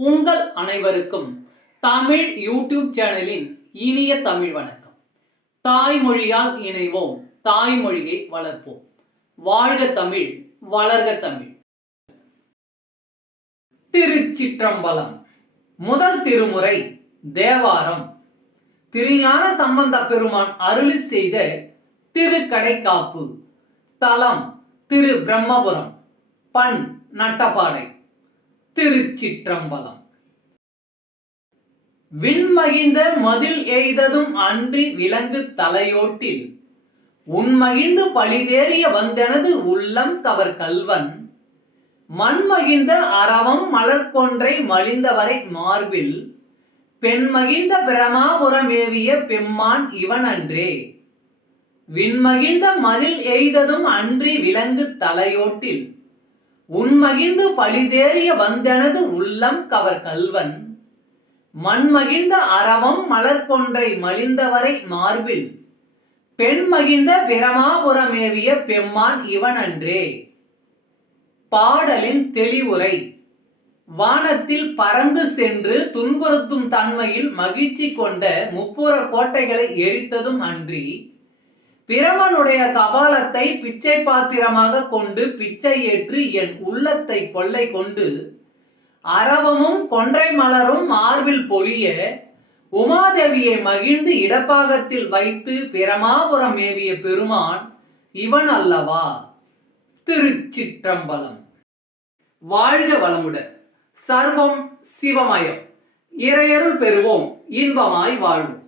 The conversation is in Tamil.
உங்கள் அனைவருக்கும் தமிழ் யூடியூப் சேனலின் இனிய தமிழ் வணக்கம். தாய்மொழியால் இணைவோம் தாய்மொழியை வளர்ப்போம். வாழ்க தமிழ் வளர்க தமிழ். திருச்சிற்றம்பலம். முதல் திருமுறை தேவாரம். திருஞான சம்பந்த பெருமான் அருளி செய்த திருக்கடைக்காப்பு. தலம் திரு பிரம்மபுரம் பண் நட்டப்பாடை. திருச்சிற்றம்பலம். விண்மகிழ்ந்த மதில் எய்ததும் அன்றி விலங்கு தலையோட்டில். உண்மகிழ்ந்து பழிதேறிய வந்தெனது உள்ளம் கவர் கல்வன். மண்மகிழ்ந்த அரவம் மலர்கொன்றை மலிந்தவரை மார்பில். பெண்மகிழ்ந்த பிரமாபுரமேவிய பெம்மான் இவன் அன்றே விண்மகிழ்ந்த மதில் எய்ததும் அன்றி விலங்கு தலையோட்டில். உன்மகிழ்ந்து பழிதேறிய வந்தெனது உள்ளம் கவர் கல்வன். மண்மகிழ்ந்த அரவம் மலர்கொன்றை மலிந்தவரை மார்பில். பெண் மகிழ்ந்த பிரமாபுரமேவிய பெம்மான் இவன் அன்றே பாடலின் தெளிவுரை. வானத்தில் பறந்து சென்று துன்புறுத்தும் தன்மையில் மகிழ்ச்சி கொண்ட முப்புற கோட்டைகளை எரித்ததும் அன்றி பிரமனுடைய கபாலத்தை பிச்சை பாத்திரமாக கொண்டு பிச்சை ஏற்று என் உள்ளத்தை கொள்ளை கொண்டு அரவமும் கொன்றை மலரும் மார்பில் பொழிய உமாதேவியை மகிழ்ந்து இடப்பாகத்தில் வைத்து பிரமாபுரம் மேவிய பெருமான் இவன் அல்லவா? திருச்சிற்றம்பலம். வாழ்க வளமுடன். சர்வம் சிவமயம். இறையருள் பெறுவோம். இன்பமாய் வாழ்வோம்.